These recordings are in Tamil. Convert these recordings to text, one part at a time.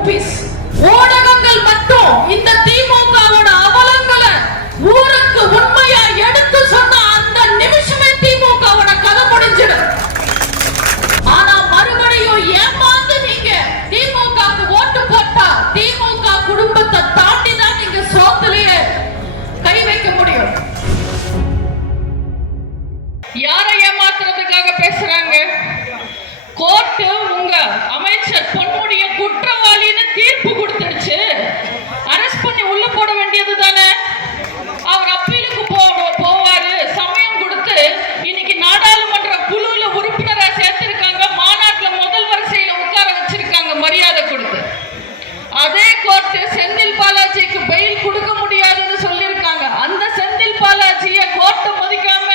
குப்பீஸ். ஊடகங்கள் மட்டும் இந்த திமுகவோட அவலங்களை ஊருக்கு உண்மையா எடுத்து சொன்ன அந்த நிமிஷமே திமுகவோட கதை முடிஞ்சிடும். ஆனா மறுபடியும் ஏமாந்து நீங்க திமுகவுக்கு ஓட்டு போட்டா திமுக குடும்பத்தை தாண்டி தான் நீங்க சோத்திலேயே கை வைக்க முடியும். யாரை ஏமாத்துறதுக்காக பேசுறாங்க? கோர்ட்டு உங்க அமைச்சர் பொன்முடிய குற்றவாளின்னு தீர்ப்பு கொடுத்துருச்சு, அரெஸ்ட் பண்ணி உள்ள போட வேண்டியது தானே. அவர் அப்பீலுக்கு போவாரு, சமயம் கொடுத்து இன்னைக்கு நாடாளுமன்ற குழுல உறுப்பினரா சேர்த்திருக்காங்க, மாநாட்டுல முதல் வரிசையில உட்கார வச்சிருக்காங்க மரியாதை கொடுத்து. அதே கோர்ட்டு செந்தில் பாலாஜிக்கு பெயில் கொடுக்க முடியாதுன்னு சொல்லியிருக்காங்க. அந்த செந்தில் பாலாஜிய கோர்ட்டை மதிக்காம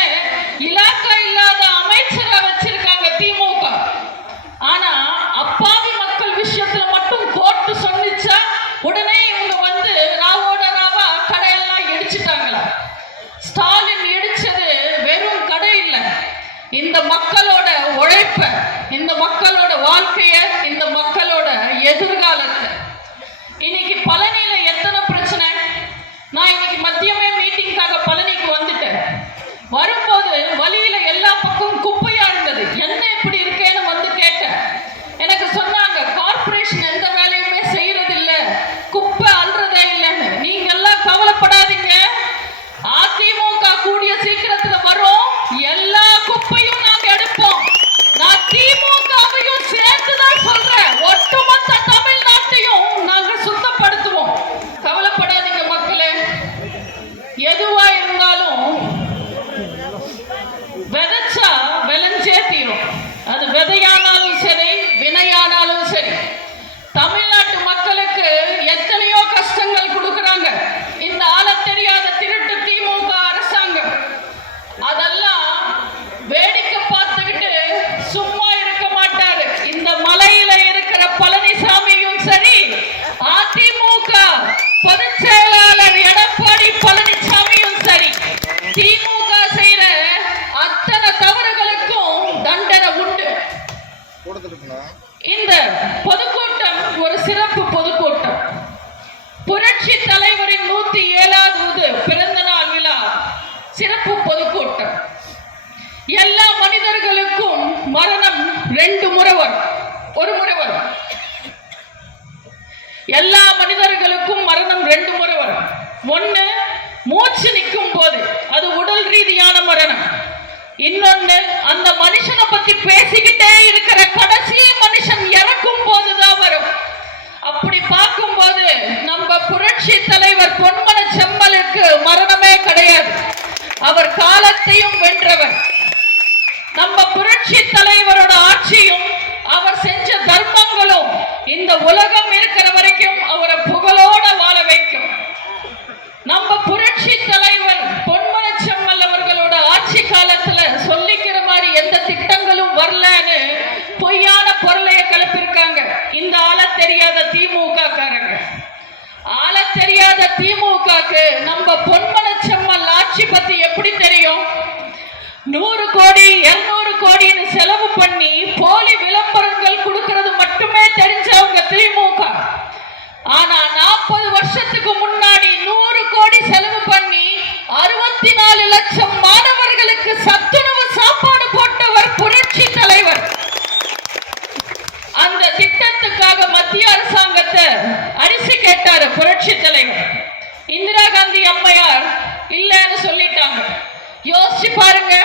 இலாக்கா இல்லாத அமைச்சரா வச்சிருக்காங்க திமுக. ஆனா அப்பாவி மக்கள் விஷயத்துல மட்டும் கோர்ட்டு சொன்னிச்சா உடனே இவங்க வந்து ராவோட ராவா கடையெல்லாம் இடிச்சிட்டாங்களா? ஸ்டாலின் இடிச்சது வெறும் கடை இல்லை, இந்த மக்களோட உழைப்ப, இந்த மக்களோட வாழ்க்கைய, இந்த மக்களோட எதிர்காலத்தை. இன்னைக்கு பழனியில எத்தனை பிரச்சனை. நான் இன்னைக்கு மதியமே மீட்டிங்காக பழனிக்கு வந்துட்டேன். வரும்போது வழியில எல்லா பக்கம் குப்பையா இருந்தது. என்ன இப்படி இருக்கேன்னு வந்து கேட்டேன். எனக்கு சொன்னாங்க, கார்பரேஷன் எந்த வேலையுமே செய்யறது இல்ல, குப்பை அல்றதே இல்லைன்னு. நீங்க எல்லாம் கவலைப்படாதீங்க, அதிமுக கூடிய சீக்கிரத்துல வரும், எல்லா குப்பையும் நாங்க எடுப்போம். நான் திமுகவையும் சேர்த்துதான் சொல்றேன், ஒட்டுமொத்த தமிழ்நாட்டையும் நாங்க சுத்தப்படுத்துவோம். கவலைப்படாதீங்க மக்களே. எதுவா இருந்தாலும் விதைச்சா விளைஞ்சே தீரும். அது விதையானாலும் சரி, வினையானாலும் சரி. தமிழ்நாட்டு மக்களுக்கு எத்தனையோ கஷ்டங்கள் கொடுக்கறாங்க இந்த ஆள தெரியாத திருட்டு திமுக அரசாங்கம். அதெல்லாம் வேடிக்கை பார்த்துக்கிட்டு சும்மா இருக்க மாட்டாரு. இந்த மலையில இருக்கிற பழனிசாமியும் சரி, அதிமுக பொதுச் செயலாளர் எடப்பாடி பழனிசாமியும் சரி, திமுக செய்யற அத்தனை தவறுகளுக்கும் தண்டனை உண்டு. இந்த பொதுக்கூட்டம் ஒரு சிறப்பு பொதுக்கூட்டம். புரட்சி தலைவரின் 107வது பிறந்த நாள் விழா சிறப்பு பொதுக்கூட்டம். எல்லா மனிதர்களுக்கும் மரணம் 2 முறை வரும், ஒரு முறை வரும். எல்லா மனிதர்களுக்கும் மரணம் 2 முறை வரும். ஒன்னு மூச்சு நிற்கும் போது, அது உடல் ரீதியான மரணம். இன்னொன்னு அந்த மனுஷனை பத்தி பேசிக்கிட்டே இருக்கிற கடைசி மனுஷன் இறக்கும் போதுதான் வரும். அப்படி பார்க்கும்போது நம்ம புரட்சி தலைவர் பொன்மன செம்மலுக்கு மரணமே கிடையாது. அவர் காலத்தையும் வென்றவர். நம்ம புரட்சி தலைவரோட ஆட்சியும் அவர் செஞ்ச தர்மங்களும் இந்த உலகம் இருக்கிற வரைக்கும் அவரை புகழோட வாழ வைக்கும். நம்ம புரட்சி தலைவர் பொன்மன செம்மல் அவர்களோட ஆட்சி காலத்துல சொல்லிக்கிற மாதிரி எந்த திட்டங்களும் வரலன்னு பொய்யான பொருளைய கிளப்பிருக்காங்க இந்த ஆள தெரியாத திமுக காரங்க. ஆள தெரியாத திமுகக்கு நம்ம பொன்மன செம்மல் ஆட்சி பத்தி எப்படி தெரியும்? 100 கோடி 200 கோடின்னு செலவு பண்ணி போலி விளம்பரங்கள் கொடுக்கிறது மட்டுமே தெரிஞ்சவங்க திமுக. ஆனா 40 வருஷத்துக்கு முன்னாடி 100 கோடி செலவு பண்ணி 64 லட்சம் மாணவர்களுக்கு சத்துணவு சாப்பாடு போட்டவர் புரட்சி தலைவர். அந்த திட்டத்துக்காக மத்திய அரசாங்கத்தை அரிசி கேட்டாரு புரட்சி தலைவர். இந்திரா காந்தி அம்மையார் இல்லன்னு சொல்லிட்டாங்க. யோசிச்சு பாருங்க,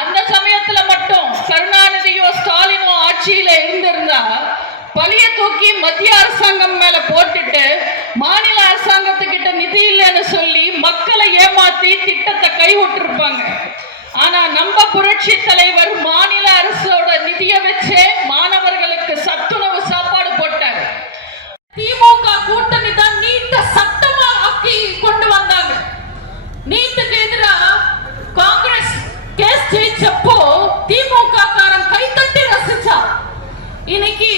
அந்த சமயத்துல மட்டும் கருணாநிதியோ ஸ்டாலினோ ஆட்சியில இருந்திருந்தா பழிய தூக்கி மத்திய அரசாங்கம் மேல போட்டுட்டு மாநில அரசாங்கத்துக்கிட்ட நிதி இல்லைன்னு சொல்லி மக்களை ஏமாத்தி திட்டத்தை கைவிட்டிருப்பாங்க. ஆனா நம்ம புரட்சி தலைவர் மாநில அரசோட நிதியை வச்சே மாணவர்களுக்கு சத்துணவு சாப்பாடு போட்டார். திமுக கூட்டணி தான் நீட்ட சட்டமா ஆக்கி கொண்டு வந்தாங்க. நீட்டுக்கு எதிராக காங்கிரஸ் கேஸ் ஜெயிச்சப்போ திமுக காரன் கைத்தட்டி ரசிச்சா. இன்னைக்கு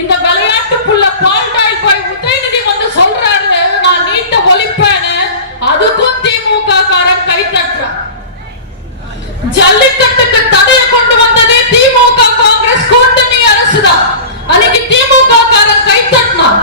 இந்த விளையாட்டு புள்ள பால்டாய் போய் உதயநிதி வந்து சொல்றாரு, நான் நீட்ட ஒழிப்பேன்னு, அதுக்கும் திமுக காரன் கை தட்டுறான். ஜல்லிக்கட்டுக்கு தடையை கொண்டு வந்ததே திமுக காங்கிரஸ் கூட்டணி அரசுதான். அன்னைக்கு திமுக காரன் கை தட்டினான்.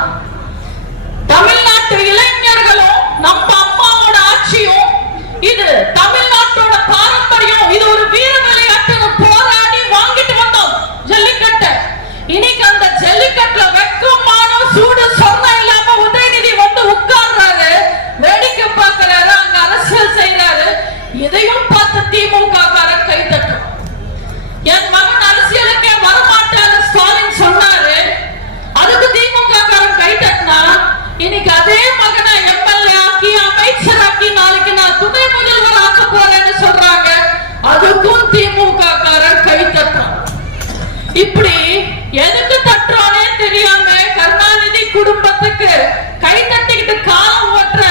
துணை முதல்வர் ஆக்க போறேன்னு சொல்றாங்க. அதுக்கும் திமுக காரன் கை தட்டுறான். இப்படி எதுக்கு தட்டுறானே தெரியாம கருணாநிதி குடும்பத்துக்கு கை தட்டிக்கிட்டு காலம் ஓட்டுற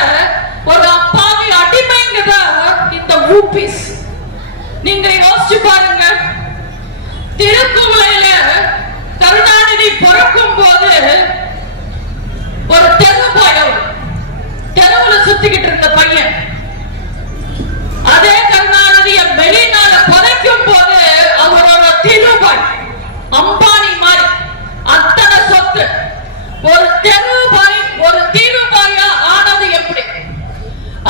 ஒரு அப்பாவி அடிமைங்கதான் இந்த ஊபிஸ். நீங்க யோசிச்சு பாருங்க, திருக்குவளையில கருணாநிதி பிறக்கும் போது ஒரு தெருவுல சுத்திக்கிட்டு இருந்த பையன், அதே கருணாநிதிய வெளிநால புதைக்கும் போது அவரோட திருபாய் அம்பானி மாதிரி அத்தனை சொத்து. ஒரு தெருபாய் ஒரு திருபாயா ஆனது எப்படி?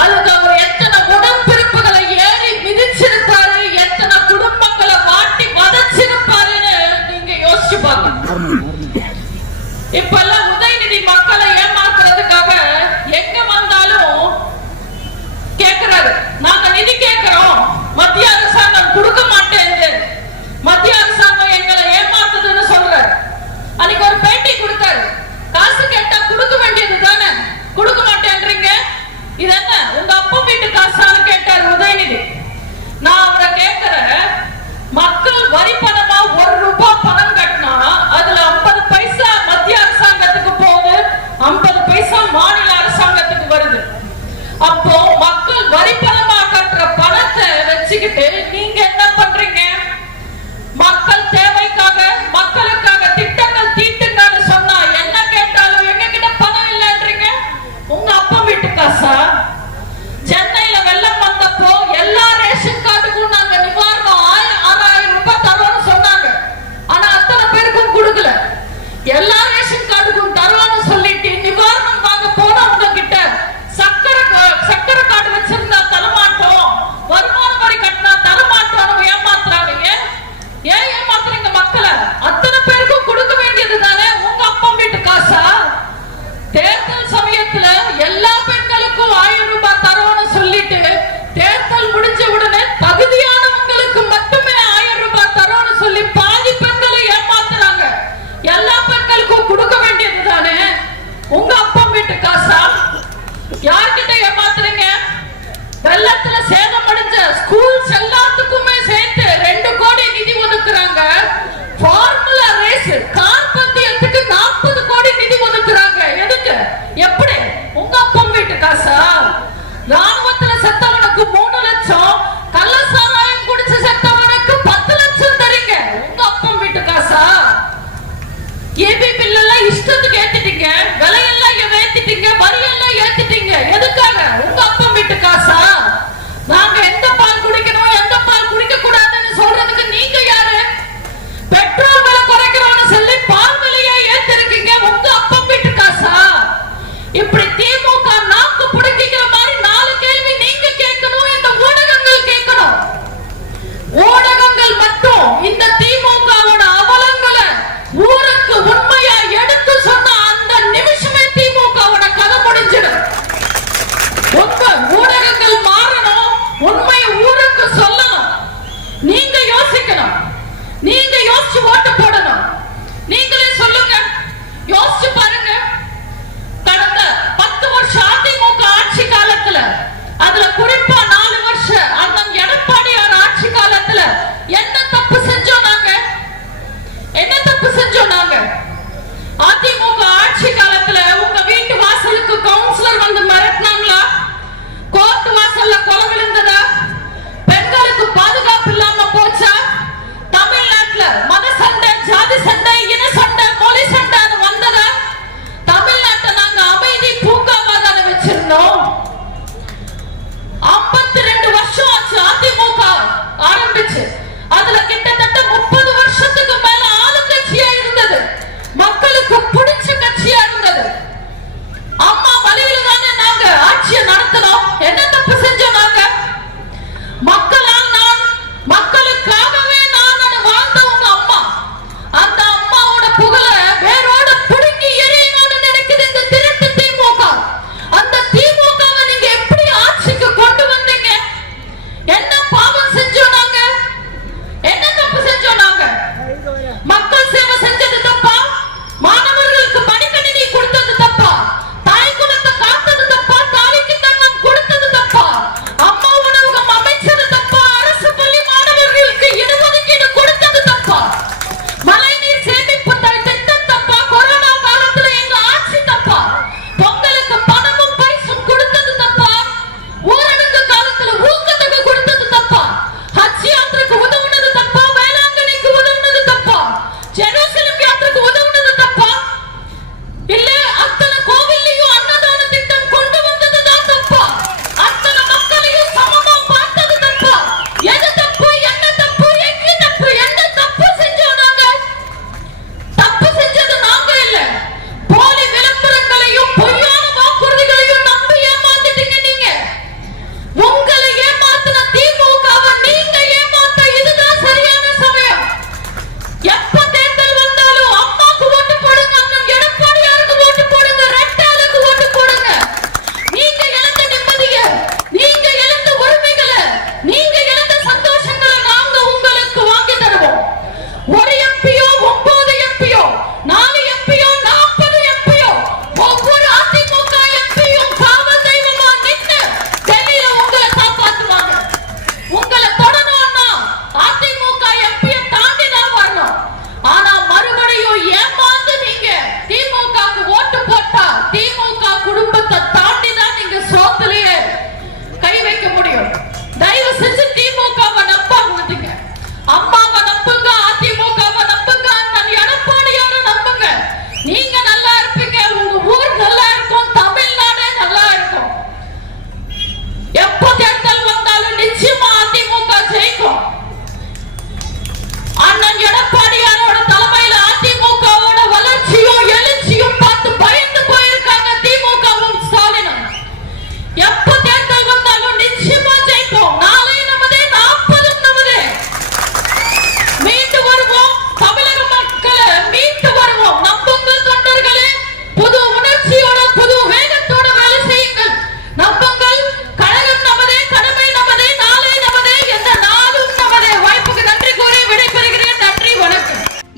அதுக்கு அவர் எத்தனை உடம்பிருப்புகளை ஏறி மிதிச்சிருப்பாரு, எத்தனை குடும்பங்களை வாட்டி வதச்சிருப்பாருன்னு நீங்க யோசிச்சு பார்க்கணும். இப்ப எல்லாம் உதயநிதி மக்களை ஏமாத்துறதுக்காக எங்க வந்தாலும் கேட்கிறாரு, நாங்க நிதி கேட்கிறோம், மத்திய அரசாங்கம் கொடுக்க மாட்டேன், மத்திய அரசாங்கம் எங்களை ஏமாத்துதுன்னு சொல்றாரு. அன்னைக்கு ஒரு பேட்டி கொடுத்தாரு, காசு கேட்டா கொடுக்க வேண்டியது தானே, கொடுக்க மாட்டேன்றீங்க, இது என்ன உங்க அப்பா வீட்டு காசான்னு கேட்டாரு உதயநிதி. நான் அவரை கேட்கிறேன், மக்கள் வரி பணமா 1 ரூபாய் பணம் கட்டினா அதுல 50 பைசா மத்திய அரசாங்கத்துக்கு போகுது, 50 பைசா மாநில அரசாங்கத்துக்கு வருது. அப்போ மக்கள் வரி பணமா கட்டுற பணத்தை வச்சுக்கிட்டு நீங்க என்ன பண்றீங்க? மக்கள் தேவைக்காக மக்களுக்காக திட்டங்கள் தீட்டுங்கன்னு சொன்னா என்ன கேட்டாலும் எங்க கிட்ட பணம் இல்லைன்றீங்க. உங்க அப்பா வீட்டு காசா? சென்னையில வெள்ளம் வந்தப்போ எல்லா ரேஷன் கார்டுக்கும் நாங்க நிவாரணம் 6,000 ரூபாய் தரோம்னு சொன்னாங்க. ஆனா அத்தனை பேருக்கும் கொடுக்கல. எல்லா ரேஷன் கார்டுக்கும் தரோம்னு சொல்லிட்டு நிவாரணம் வாங்க போனவங்க கிட்ட சக்கரை கார்டு வச்சிருந்தா தரமாட்டோம், வருமான வரி கட்டினா தரமாட்டோம் ஏமாத்துறாங்க. ஏன் ஏமாத்துறீங்க மக்களை? அத்தனை பேருக்கும் கொடுக்க வேண்டியது தானே. உங்க அப்பா வீட்டு காசா? தேர்தல் சமயத்துல எல்லா பெண்களுக்கும் 1000 ரூபாய் தரோம்னு சொல்லிட்டு தேர்தல் முடிஞ்ச உடனே தகுதியானவங்களுக்கு மட்டுமே 1000 ரூபாய் தரோம்னு சொல்லி பாதி பெண்களை ஏமாத்துறாங்க. எல்லா பெண்களுக்கும் கொடுக்க வேண்டியது தானே. உங்க அப்பா வீட்டு காசா? யார்கிட்ட ஏமாத்துறீங்க? வெள்ளத்துல சேதமடைஞ்ச ஸ்கூல்ஸ் எல்லாத்துக்குமே சேர்த்து 2 கோடி நிதி ஒதுக்குறாங்க. ஃபார்முலா ரேஸ் கார் பந்தயத்துக்கு 40 கோடி நிதி ஒதுக்குறாங்க. எதுக்கு? எப்படி? உங்க அப்பா வீட்டு காசா? ராணுவத்துல செத்தவனுக்கு 3 லட்சம், கள்ள சாராயம் குடிச்சு செத்தவனுக்கு 10 லட்சம் தரீங்க. உங்க அப்பா வீட்டு காசா? ஏபி பில் எல்லாம் இஷ்டத்துக்கு ஏத்திட்டீங்க, விலையெல்லாம் ஏத்திட்டீங்க, வரியெல்லாம் ஏத்திட்டீங்க. எதுக்காக? உங்க அப்பா வீட்டு காசா? நாங்க எந்த பால் குடிக்கணும் எந்த பால் குடிக்க கூடாதுன்னு சொல்றதுக்கு நீங்க யாரு? பெட்ரோல் விலை குறைக்கிறோம்னு சொல்லி பால் விலையை ஏத்திருக்கீங்க. உங்க அப்பா வீட்டு காசா? இப்படி திமுக நாக்கு புடிக்கிற மாதிரி 4 கேள்வி நீங்க கேட்கணும், இந்த ஊடகங்கள் கேட்கணும். ஊடகங்கள் மட்டும் இந்த திமுகவோட அவலங்களை ஊருக்கு உண்மையா எடுத்து சொன்ன அந்த நிமிஷமே திமுகவோட கதை முடிஞ்சிடும். ஊடகங்கள் மாறணும், உண்மையை ஊருக்கு சொல்லணும். நீங்க யோசிக்கணும், நீங்க யோசிச்சு ஓட்டு போடணும். நீங்களே சொல்லுங்க, யோசிச்சு பாருங்க. கடந்த 10 வருஷம் அதிமுக ஆட்சி காலத்துல, அதுல குறிப்பா 4 வருஷம் அண்ணன் எடப்பாடியார் ஆட்சி காலத்துல என்ன தப்பு செஞ்சோம் நாங்க? என்ன தப்பு செஞ்சோம் நாங்க? அதிமுக ஆட்சி காலத்துல உங்க வீட்டு வாசலுக்கு கவுன்சிலர் வந்து மிரட்டினாங்களா? கோர்ட் வாசல்ல கொலை விழுந்ததா? பெண்களுக்கு பாதுகாப்பு இல்லாம போச்சா? தமிழ்நாட்டுல மத சண்டை, ஜாதி சண்டை, இன சண்டை, மொழி சண்டை வந்ததா? தமிழ்நாட்டை நாங்க அமைதி பூங்காவா தானே வச்சிருந்தோம். 52 வருஷம் ஆச்சு அதிமுக ஆரம்பிச்சு. அதுல கிட்டத்தட்ட 30 வருஷத்துக்கு மேல ஆளுங்கட்சியா இருந்தது, மக்களுக்கு பிடிச்ச கட்சியா இருந்தது. அம்மா வழியில தானே நாங்க ஆட்சியை நடத்தணும். என்ன தப்பு செஞ்சோம் நாங்க? மக்களால் நான், மக்களுக்காகவே நான் வாழ்ந்தவங்க அம்மா.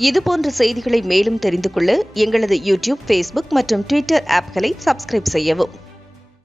இதுபோன்ற செய்திகளை மேலும் தெரிந்து கொள்ள எங்களது யூடியூப், ஃபேஸ்புக் மற்றும் ட்விட்டர் ஆப்களை சப்ஸ்கிரைப் செய்யவும்.